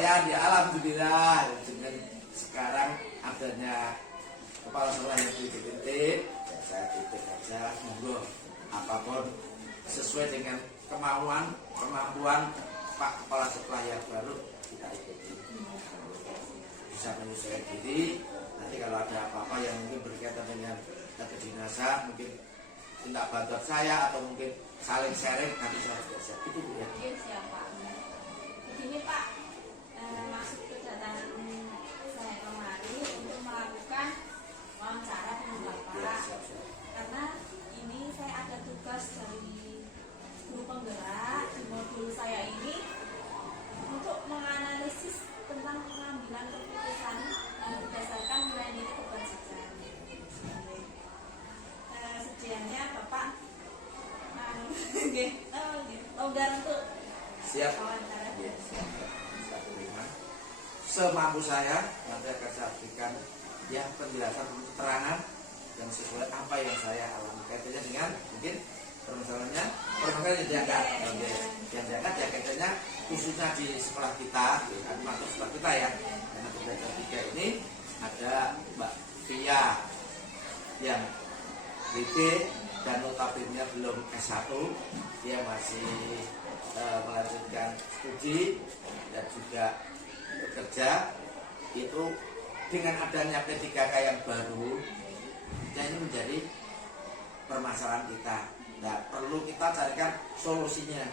kalian ya alhamdulillah dengan sekarang adanya kepala sekolah yang titik-titik ya saya titik aja monggo apapun sesuai dengan kemampuan Pak Kepala Sekolah yang baru kita ikuti bisa menyesuaikan diri. Nanti kalau ada apa-apa yang mungkin berkaitan dengan kedinasan mungkin minta bantuan saya atau mungkin saling sharing nanti saya biasa itu Bu ya. Iya siap Pak. Begini Pak, maksud kedatangan saya kemari untuk melakukan wawancara dengan Bapak. Ya, siap. Karena ini saya ada tugas dari guru penggerak di modul saya ini untuk menganalisis tentang pengambilan keputusan berdasarkan nilai-nilai kebajikan. Sedianya Bapak longgar untuk Siap. wawancara. Ya, siap. Semampu saya nanti akan saya berikan ya penjelasan keterangan yang sesuai apa yang saya alami kaitannya dengan mungkin permasalahannya yang diangkat yang diangkat ya kaitannya khususnya di sekolah kita masuk sekolah kita ya karena belajar 3 ini ada Mbak Via yang BD dan notabene belum S1 dia masih melanjutkan studi dan juga bekerja itu dengan adanya P3K yang baru ini menjadi permasalahan kita. Nah, perlu kita carikan solusinya.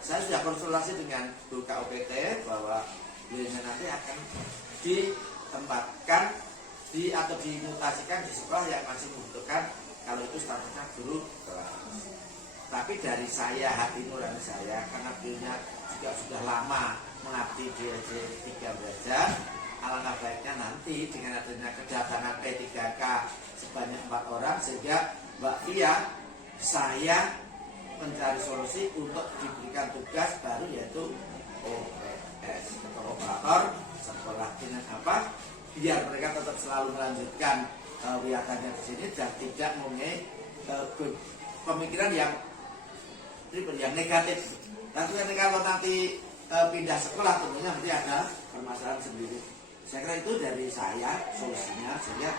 Saya sudah konsultasi dengan Bu KUPT bahwa beliau nanti akan ditempatkan atau dimutasikan di sekolah yang masih membutuhkan kalau itu statusnya guru kelas. Tapi dari saya, hati nurani saya, karena beliau juga sudah lama mengabdi di SD 3 belajar, alangkah baiknya nanti dengan adanya kedatangan P3K sebanyak 4 orang sehingga Mbak Via saya mencari solusi untuk diberikan tugas baru yaitu OPS atau operator sekolah dengan apa biar mereka tetap selalu melanjutkan wilayahnya di sini dan tidak mempunyai pemikiran yang negatif. Nanti kalau nanti pindah sekolah tentunya nanti ada permasalahan sendiri. Saya kira itu dari saya solusinya sehingga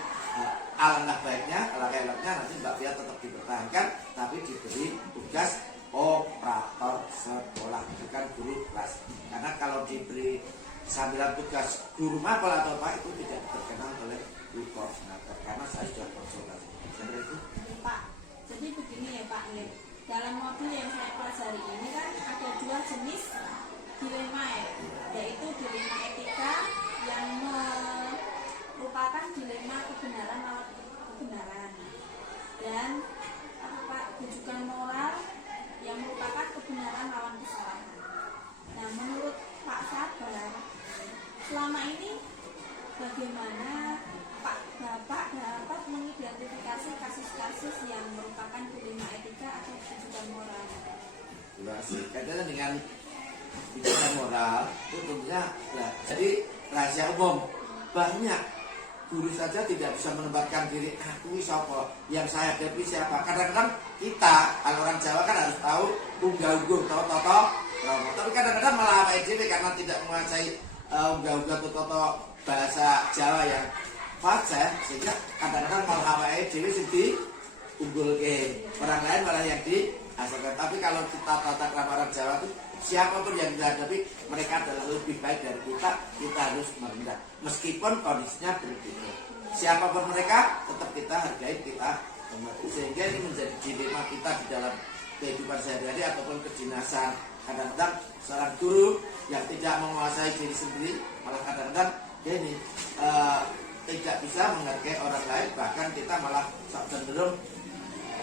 alangkah baiknya, alangkah eloknya nanti Mbak Via tetap dipertahankan tapi diberi tugas operator sekolah bukan guru kelas. Karena kalau diberi sambilan tugas guru mapel atau apa itu tidak terkenal oleh guru koordinator karena saya sudah konsultasi. Saya kira itu. Pak, jadi begini ya Pak, dalam modul yang saya pelajari ini kan ada 2 jenis dilema yaitu dilema etika yang merupakan dilema kebenaran lawan kebenaran dan rujukan moral yang merupakan kebenaran lawan kesalahan. Nah, menurut Pak Sabar, selama ini bagaimana Bapak dapat mengidentifikasi kasus-kasus yang merupakan dilema etika atau rujukan moral? Terima kasih. Kaitannya dengan rujukan moral itu tentunya jadi rahasia umum. Banyak guru saja tidak bisa menempatkan diri aku siapa yang saya hadapi siapa. Kadang-kadang kita kalau orang Jawa kan harus tahu unggah-ungguh toto tapi kadang-kadang malah APJP karena tidak menguasai unggah-ungguh toto bahasa Jawa yang fasih sehingga kadang-kadang malah APJP sedih unggul ke orang lain malah yang dihasilkan. Tapi kalau kita tata krama orang Jawa itu siapapun yang dihadapi mereka adalah lebih baik dari kita harus merendah meskipun kondisinya berbeda. Siapapun mereka tetap kita hargai, kita hormati. Sehingga ini menjadi dilema kita di dalam kehidupan sehari-hari ataupun kedinasan. Kadang-kadang seorang guru yang tidak menguasai diri sendiri malah kadang-kadang ini tidak bisa menghargai orang lain, bahkan kita malah cenderung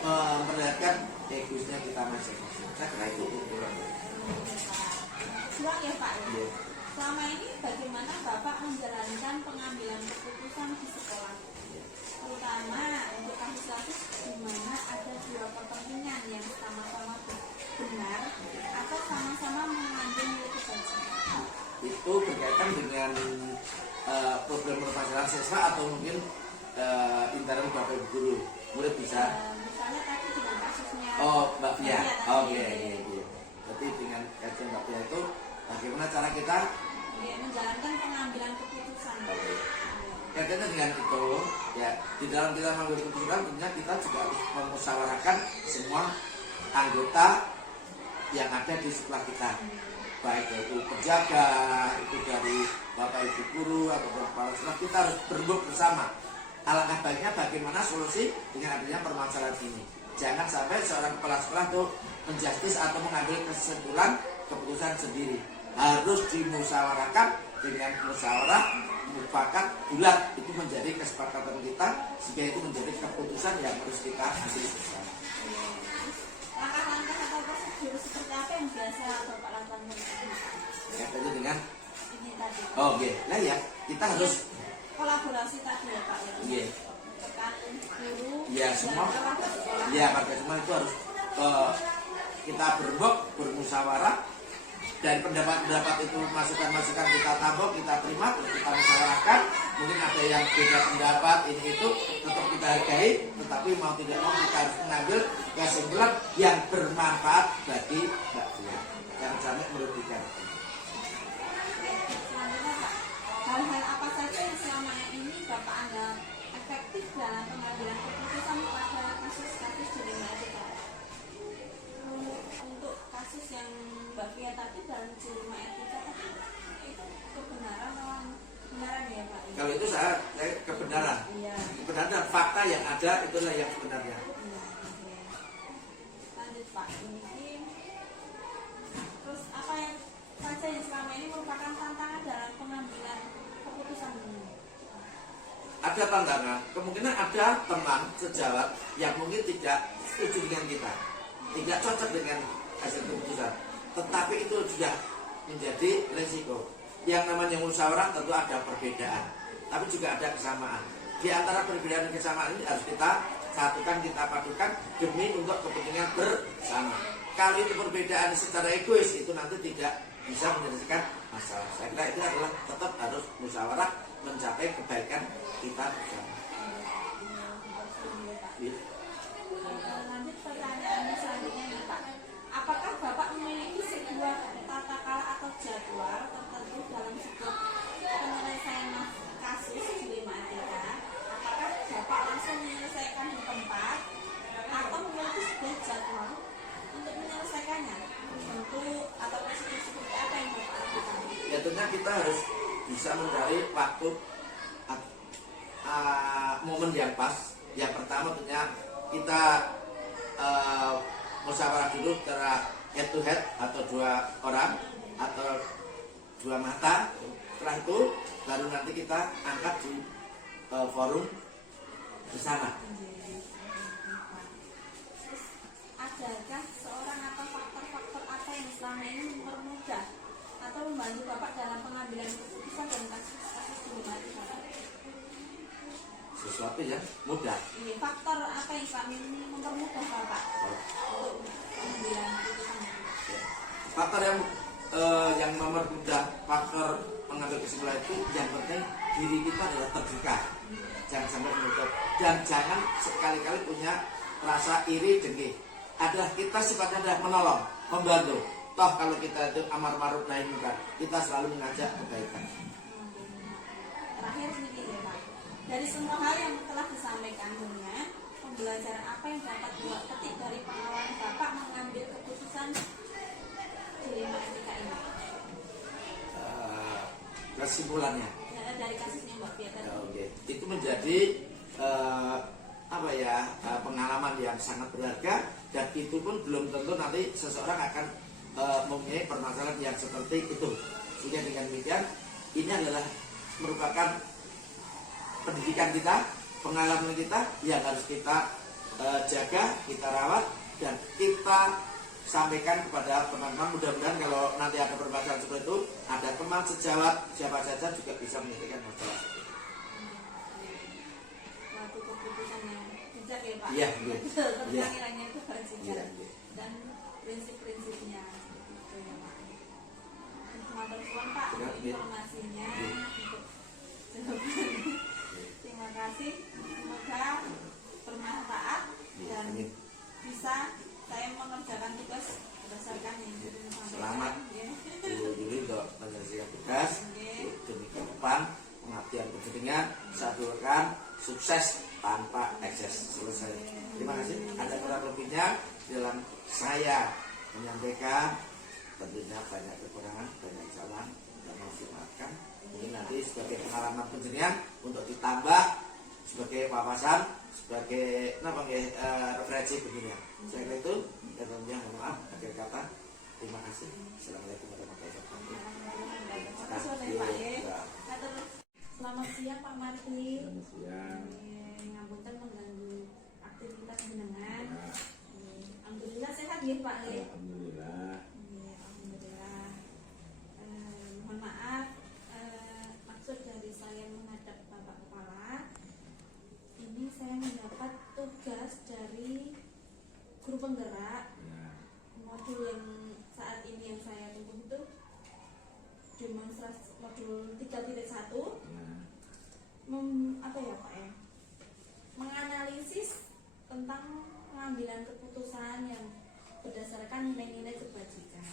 memperlihatkan egoisnya kita masing-masing. Saya kira itu ukuran. Ulang ya Pak. Ya. Selama ini bagaimana Bapak menjalankan pengambilan keputusan di sekolah? Terutama untuk kasus-kasus di mana ada 2 kepentingan yang sama-sama benar atau sama-sama mengandung nilai kebajikan. Itu berkaitan dengan problem permasalahan siswa atau mungkin internal Bapak Ibu guru murid bisa. Misalnya tadi dengan kasusnya Mbak Via. Oke. Jadi dengan kajian Mbak Via itu bagaimana cara kita Ya, menjalankan pengambilan keputusan. Kaitannya dengan itu, ya di dalam kita mengambil keputusan, tentunya kita juga harus memusyawarahkan semua anggota yang ada di sekolah kita, baik itu penjaga, itu dari bapak ibu guru atau kepala sekolah, kita harus berembuk bersama. Alangkah baiknya bagaimana solusi dengan adanya permasalahan ini. Jangan sampai seorang kepala sekolah itu menjustis atau mengambil kesimpulan keputusan sendiri. Harus dimusyawarahkan dengan musyawarah mufakat bulat, itu menjadi kesepakatan kita, sehingga itu menjadi keputusan yang harus kita ambil bersama. Langkah-langkah atau prosedur seperti apa yang biasa Bapak lakukan? Kaitannya dengan Ini tadi. oh iya, nah ya kita harus Kolaborasi tadi ya Pak ya. iya, Tekan guru. ya semua, dan warga sekolah. ya warga semua itu harus kita berembuk, bermusyawarah, dan pendapat-pendapat itu masukan-masukan kita tampung, kita terima, terus kita musyawarahkan. Mungkin ada yang beda pendapat ini itu tetap kita hargai, tetapi mau tidak mau kita harus mengambil kesimpulan yang bermanfaat bagi Mbak Dia, yang sampai merugikan. Selanjutnya Pak, hal-hal apa saja yang selama ini Bapak anggap efektif dalam pengambilan keputusan pada kasus-kasus di lingkungan kita? Untuk kasus yang Mbak Fia tadi dalam Jurima Etika tadi, itu kebenaran ya Pak? Kalau itu saya kebenaran, Iya. kebenaran dan fakta yang ada itulah yang sebenarnya. Iya, oke. Lanjut Pak, ini terus apa yang saja yang selama ini merupakan tantangan dalam pengambilan keputusan ini? Ada tantangan, kemungkinan ada teman sejawat yang mungkin tidak setuju dengan kita, tidak cocok dengan hasil keputusan, tetapi itu sudah menjadi risiko. Yang namanya musyawarah tentu ada perbedaan, tapi juga ada kesamaan. Di antara perbedaan dan kesamaan ini harus kita satukan, kita padukan demi untuk kepentingan bersama. Kalau itu perbedaan secara egois, itu nanti tidak bisa menyelesaikan masalah. Saya kira itu adalah tetap harus musyawarah mencapai kebaikan kita bersama. Ya. Lanjut pertanyaannya selanjutnya nih Pak, apakah Bapak memiliki sebuah tata cara atau jadwal tertentu dalam sebuah penyelesaian kasus di lima etika? Apakah Bapak langsung menyelesaikan di tempat atau memiliki sebuah jadwal untuk menyelesaikannya? Bentuk atau prosedur seperti apa yang Bapak lakukan? Ya tentunya kita harus bisa mencari waktu momen yang pas. Yang pertama tentunya kita musyawarah dulu secara head to head atau dua orang atau dua mata. Setelah itu baru nanti kita angkat di forum bersama. Terus, adakah seorang atau faktor-faktor apa yang selama ini mempermudah atau membantu Bapak dalam pengambilan keputusan dan kasus-kasus di lima etika? Sesuatu yang mudah. Ini faktor apa yang selama ini mempermudah Bapak untuk pengambilan keputusan? Faktor yang mempermudah faktor mengambil kesimpulan itu yang penting diri kita adalah terbuka, jangan sampai menutup, dan jangan sekali-kali punya rasa iri dengki. Adalah kita sifatnya adalah menolong, membantu. Toh kalau kita itu amar ma'ruf nahi munkar, kita selalu mengajak kebaikan. Terakhir sedikit ya Pak, dari semua hal yang telah disampaikan dunia, pembelajaran apa yang dapat Bapak petik dari pengalaman Bapak mengambil keputusan di lima etika ini? Kesimpulannya, Ya, dari kasusnya Mbak Fia tadi. oke, itu menjadi pengalaman yang sangat berharga, dan itu pun belum tentu nanti seseorang akan mempunyai permasalahan yang seperti itu. Sehingga dengan demikian ini adalah merupakan pendidikan kita, pengalaman kita yang harus kita jaga, kita rawat, dan kita sampaikan kepada teman-teman. Mudah-mudahan kalau nanti ada permasalahan seperti itu, ada teman sejawat siapa saja juga bisa menyelesaikan masalah. Suatu keputusan yang bijak ya Pak. Iya, iya. Tentang Iya. nilainya itu harus bijak Iya, iya. dan prinsip-prinsipnya seperti itu ya Pak. Terima kasih Pak Iya, untuk iya. informasinya, Iya. untuk jawabannya. Terima kasih. Semoga bermanfaat Iya, dan amin. bisa saya mengerjakan tugas berdasarkan yang sudah disampaikan. Selamat. Ya. Bu Yuli untuk menyelesaikan tugas. sukses tanpa ekses. Selesai. Terima kasih. Ada kurang lebihnya dalam saya menyampaikan, tentunya banyak kekurangan, banyak kesalahan, dan mau dimaafkan. Mungkin nanti sebagai pengalaman penjenengan untuk ditambah sebagai wawasan, sebagai referensi begini. Saya kira itu, dan tentunya mohon maaf akhir kata. Terima kasih. Assalamualaikum warahmatullahi wabarakatuh. Terima kasih Pak ya. Selamat siang Pak Martin. Selamat siang. Ngapunten mengganggu aktivitas jenengan. Alhamdulillah sehat ya Pak ya. Alhamdulillah. Alhamdulillah. Mohon maaf, maksud dari saya menghadap Bapak Kepala, ini saya mendapat tugas dari guru penggerak. Ya. Modul yang saat ini yang saya tempuh itu demonstrasi modul 3.1. Ya. Apa ya Pak ya, menganalisis tentang pengambilan keputusan yang berdasarkan nilai-nilai kebajikan.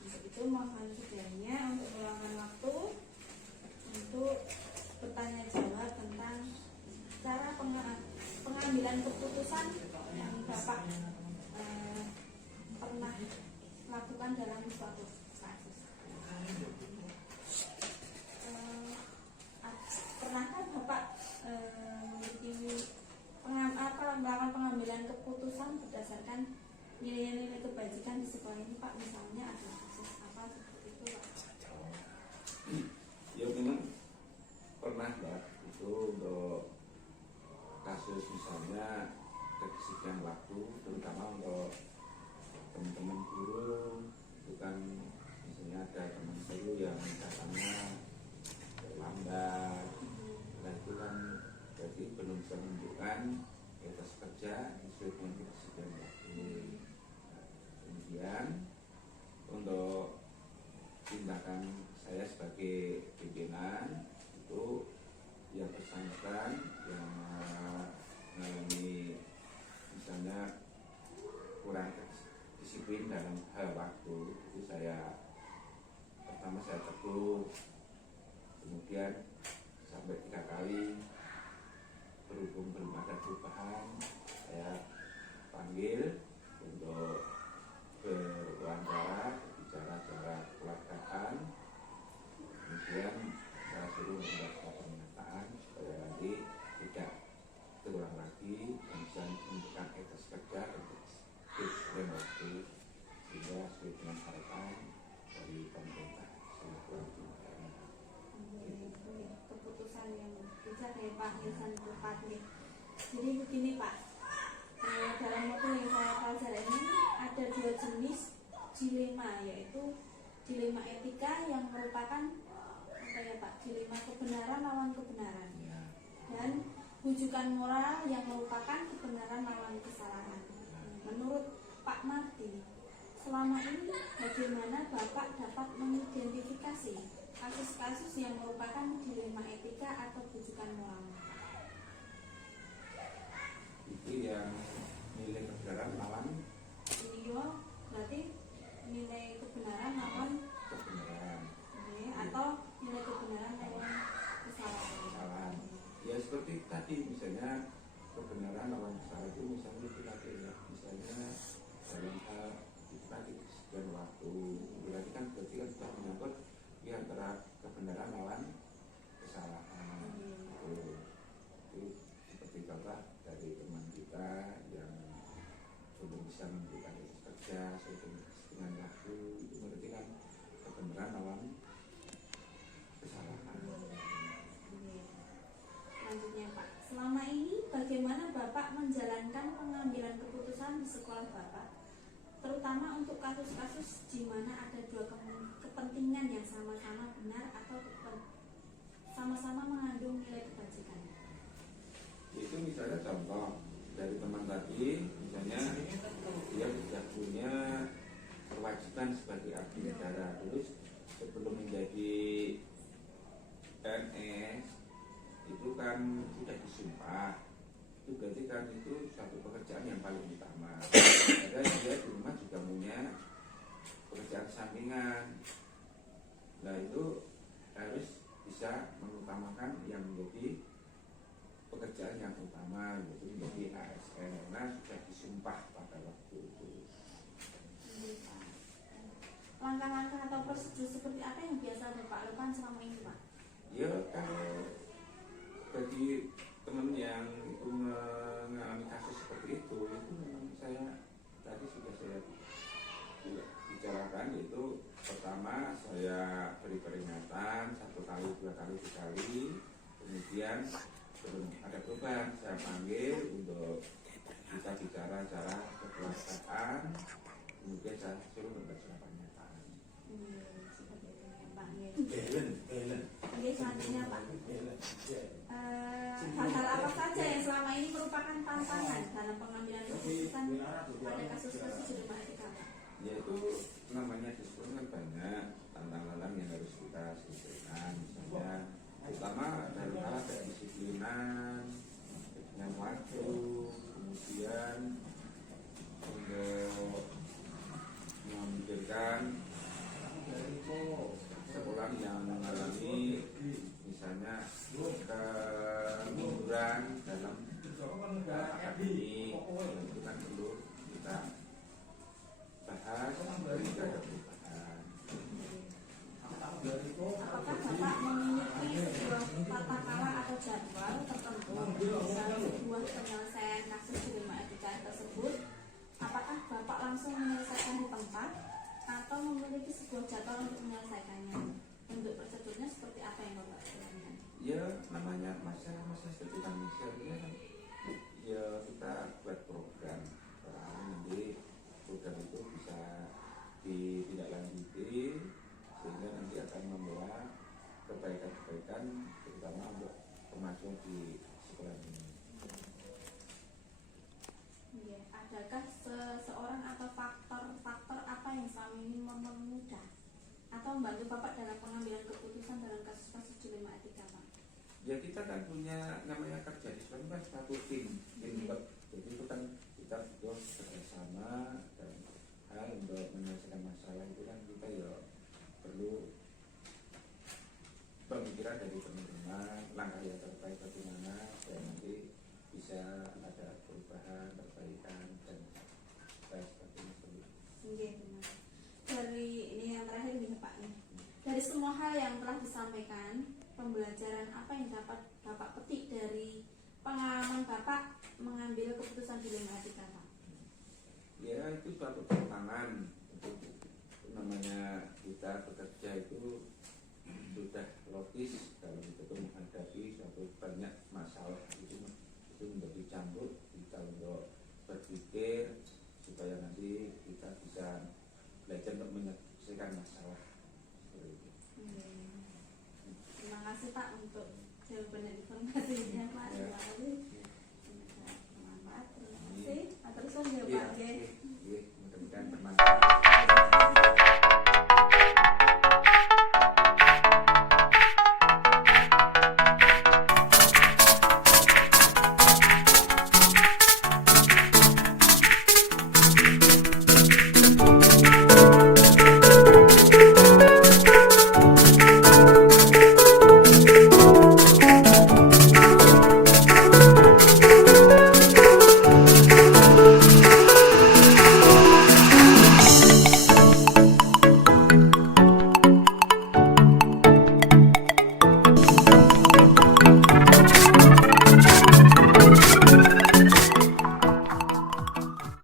Untuk itu mohon kiranya untuk meluangkan waktu untuk bertanya jawab tentang cara pengambilan keputusan yang Bapak pernah lakukan dalam suatu kasus. Pernahkah Bapak melakukan pengambilan keputusan berdasarkan nilai-nilai kebajikan di sekolah ini Pak? Misalnya ada kasus apa seperti itu Pak? Ya memang pernah Mbak, itu untuk kasus misalnya kesekian waktu, terutama untuk teman-teman guru, itu kan misalnya ada teman guru yang katanya terlambat, nah itu kan jadi belum bisa menunjukkan etos kerja sesuai dengan ketersediaan waktu. Nah, kemudian untuk tindakan saya sebagai pimpinan itu yang bersangkutan yang mengalami misalnya kurang disiplin dalam hal waktu, itu saya pertama saya tegur, kemudian sampai 3 kali, berhubung belum ada perubahan, saya panggil untuk berwawancara, berbicara secara kekeluargaan, kemudian saya suruh membuat pernyataan supaya nanti tidak terulang lagi dan bisa menunjukkan etos kerja dan waktu sehingga sesuai dengan harapan dari pemerintah. Keputusan yang bijak ya Pak, yang tepat nih. Jadi begini Pak, dalam modul yang saya pelajari ini ada 2 jenis dilema, yaitu dilema etika yang merupakan apa ya Pak, dilema kebenaran lawan kebenaran, Ya. dan rujukan moral yang merupakan kebenaran lawan kesalahan. Menurut Pak Marti, selama ini bagaimana Bapak dapat mengidentifikasi kasus-kasus yang merupakan dilema etika atau rujukan moral? Itu yang nilai kebenaran lawan Ini berarti nilai kebenaran lawan kebenaran. atau nilai kebenaran lawan kesalahan. Kesalahan. Ya seperti tadi misalnya kebenaran lawan kesalahan itu misalnya kita lihat misalnya dalam hal itu tadi sekian waktu, berarti kan sudah menyangkut di antara kebenaran lawan kesalahan. Itu seperti contoh dari teman kita yang belum bisa memberikan etos kerja sesuai dengan waktu, itu berarti kan kebenaran lawan kesalahan. Selanjutnya Pak, selama ini bagaimana Bapak menjalankan pengambilan keputusan di sekolah Bapak, terutama untuk kasus-kasus di mana ada 2 kepentingan yang sama-sama benar atau sama-sama mengandung nilai kebajikan? Itu misalnya contoh dari teman tadi, misalnya dia sudah punya kewajiban sebagai abdi negara, terus sebelum menjadi PNS itu kan sudah disumpah, itu berarti kan itu satu pekerjaan yang paling utama. Ada dia di rumah juga punya pekerjaan sampingan, nah itu harus bisa mengutamakan yang menjadi pekerjaan yang utama yaitu menjadi ASN karena sudah disumpah pada waktu itu. Iya, Pak. Langkah-langkah atau prosedur seperti apa yang biasa Bapak lakukan selama ini, Pak? Ya kalau bagi teman yang itu mengalami kasus seperti itu memang saya tadi sudah saya bicarakan, yaitu pertama saya beri peringatan 1 kali, 2 kali, 3 kali, kemudian sebelum ada perubahan saya panggil untuk kita bicara cara kekeluargaan, kemudian saya suruh membuat surat pernyataan. Seperti itu ya, Pak. Iya. Belen. Oke, selanjutnya Pak. Hal-hal apa saja yang selama ini merupakan tantangan dalam pengambilan keputusan pada kasus-kasus di rumah etika, Pak? Yaitu namanya diskusi kan banyak tantangan yang harus kita selesaikan, misalnya terutama dari hal kedisiplinan dengan waktu, kemudian untuk memikirkan sekolah yang mengalami misalnya kemunduran dalam akademik, itu kan perlu kita bahas ketika ada perubahan. Apakah Bapak memiliki sebuah tata cara atau jadwal tertentu dalam sebuah penyelesaian kasus di rumah etika tersebut? Apakah Bapak langsung menyelesaikan di tempat atau memiliki sebuah jadwal untuk menyelesaikannya? Untuk prosedurnya seperti apa yang Bapak jalankan? Ya namanya masalah seperti kan misalnya kan, ya kita buat program, nanti program itu bisa ditindaklanjuti sehingga nanti akan membawa kebaikan-kebaikan terutama untuk kemajuan di sekolah ini. Iya. Adakah seseorang atau faktor apa yang selama ini mempermudah atau membantu Bapak dalam pengambilan keputusan dalam kasus-kasus dilema etika, Pak? Ya kita kan punya namanya kerja di sekolah kan satu tim work. Jadi itu kan kita butuh bersama dan hal untuk menyelesaikan masalah itu kan kita ya perlu pemikiran dari teman-teman, langkah yang terbaik bagaimana dan nanti bisa ada perubahan, perbaikan dan sebagainya. Iya, benar. Dari ini yang terakhir nih Pak nih. Dari semua hal yang telah disampaikan, pembelajaran apa yang dapat Bapak petik dari pengalaman Bapak mengambil keputusan dilema etika, Pak? Ya itu suatu tantangan. Itu namanya kita bekerja itu sudah logis